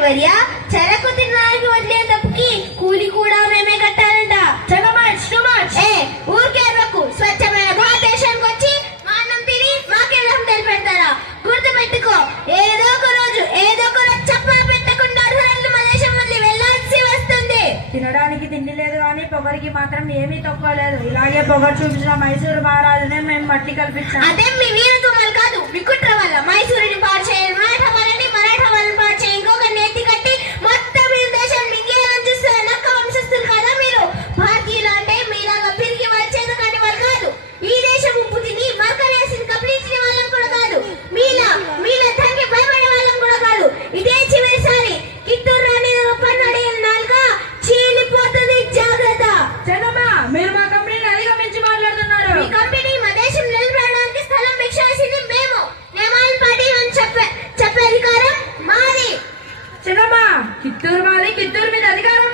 మంత్రివర్య, చెరకు తినడానికి వదిలే తప్పుకి కూలి కూడా మేమే కట్టాలంట. ఊరికే ఎర్రకు స్వచ్ఛమైన భారతదేశానికి వచ్చి మా అన్నం తిని మాకే రహం పెడతారా? గుర్తు పెట్టుకో, ఏదో ఒక రోజు చెప్పా పెట్టకుండా అర్హులు మా దేశం వదిలి వెళ్లాల్సి వస్తుంది. తినడానికి తిండి లేదు కానీ పొగరికి మాత్రం ఏమీ తక్కువలేదు. ఇలాగే పొగరు చూపించిన మైసూరు మహారాజునే మేము మట్టి కల్పించాం. అదే మీ వీరతుమలు కాదు, మీ కుట్ర వల్ల మైసూరుని పాడు చేయాలి, మరాఠా వాళ్ళని పాడు చేయి, ఇంకొకరిని ఎత్తి కట్టి మొత్తం మీరు దేశం మింగేయాలని చూస్తున్నారు. నక్క వంశస్థులు కదా మీరు? భారతీయులు అంటే మీలాగా తిరిగి వచ్చేది కాని వాళ్ళు కాదు. ఈ దేశం ఉప్పు తిని మరకలేసి కప్పించిన వాళ్ళం కూడా కాదు. మీలా దానికి భయపడే వాళ్ళం కూడా కాదు. ఇదే చివరిసారి కిత్తూరు రాణి పన్నడిగిన నాలుక చీలిపోతుంది, జాగ్రత్త. మీరు మా కంపెనీని అధిగమించి మాట్లాడుతున్నారు. మీ కంపెనీ మా దేశం నిలబడడానికి స్థలం భిక్ష వేసింది మేము. నియమాలను పాటించమని చెప్పే అధికారం మాది. చిన్నమ్మా, కిత్తూరు మాది, కిత్తూరు మీద అధికారం